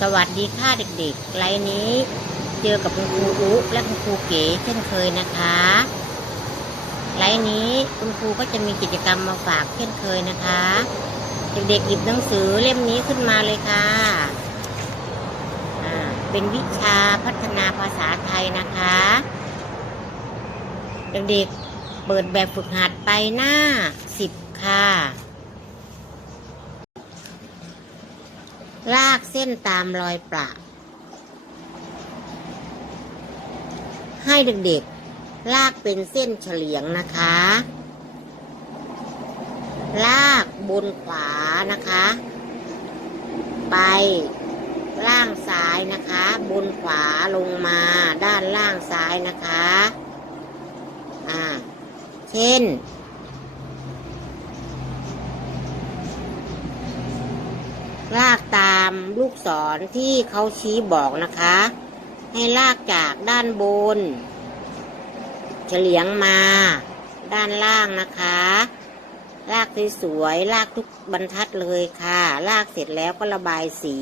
สวัสดีค่ะเด็กๆไลน์นี้ เจอกับคุณครูอุและคุณครูเก๋เช่นเคยนะคะไลน์นี้คุณครูก็จะมีกิจกรรมมาฝากเช่นเคยนะคะ เด็กๆหยิบหนังสือเล่มนี้ขึ้นมาเลยค่ะเป็นวิชาพัฒนาภาษาไทยนะคะ เด็กๆเปิดแบบฝึกหัดไปหน้าสิบค่ะ ลากเส้นตามรอยประให้เด็กๆ ลากเป็นเส้นเฉลียงนะคะ ลากบนขวานะคะ ไปล่างซ้ายนะคะ บนขวาลงมาด้านล่างซ้ายนะคะ อ่า เช่น ลากตาม ลูกศรที่เขาชี้บอกนะคะ ให้ลากจากด้านบน เฉลียงมา ด้านล่างนะคะ ลากสวยๆลากทุกบรรทัดเลยค่ะ ลากเสร็จแล้วก็ระบายสี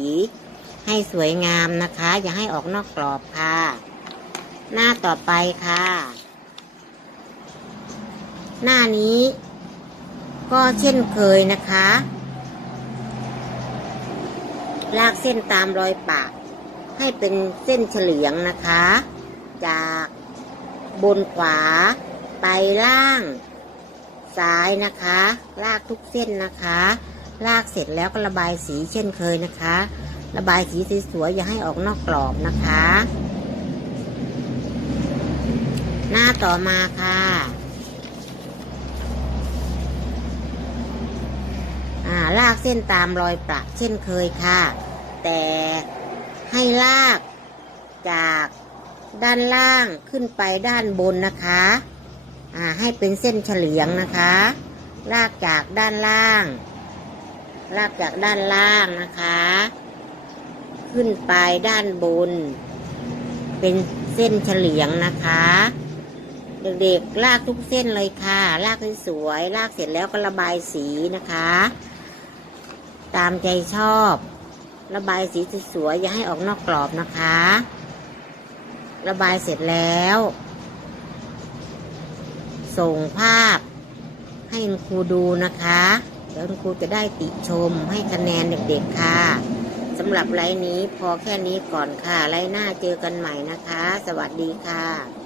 ให้สวยงามนะคะ อย่าให้ออกนอกกรอบค่ะ หน้าต่อไปค่ะ หน้านี้ ก็เช่นเคยนะคะ ลากเส้นตามรอยปาก ให้เป็นเส้นเฉลียงนะคะ จากบนขวาไปล่าง ซ้ายนะคะ ลากทุกเส้นนะคะ ลากเสร็จแล้วก็ระบายสีเช่นเคยนะคะ ระบายสีสวยๆอย่าให้ออกนอกกรอบนะคะ หน้าต่อมาค่ะอ่าลากเส้นตามรอยประเช่นเคยค่ะ แต่ให้ลากจากด้านล่างขึ้นไปด้านบนนะคะอ่าให้เป็นเส้นเฉลียงนะคะ ลากจากด้านล่าง ลากจากด้านล่างนะคะ ขึ้นไปด้านบน เป็นเส้นเฉลียงนะคะ เด็กๆลากทุกเส้นเลยค่ะ ลากให้สวย ลากเสร็จแล้วก็ระบายสีนะคะ ตามใจชอบ ระบายสีสวยๆอย่าให้ออกนอกกรอบนะคะ ระบายเสร็จแล้ว ส่งภาพให้คุณครูดูนะคะ เดี๋ยวคุณครูจะได้ติชมให้คะแนนเด็กๆค่ะสำหรับไลน์นี้พอแค่นี้ก่อนค่ะไลน์หน้าเจอกันใหม่นะคะ สวัสดีค่ะ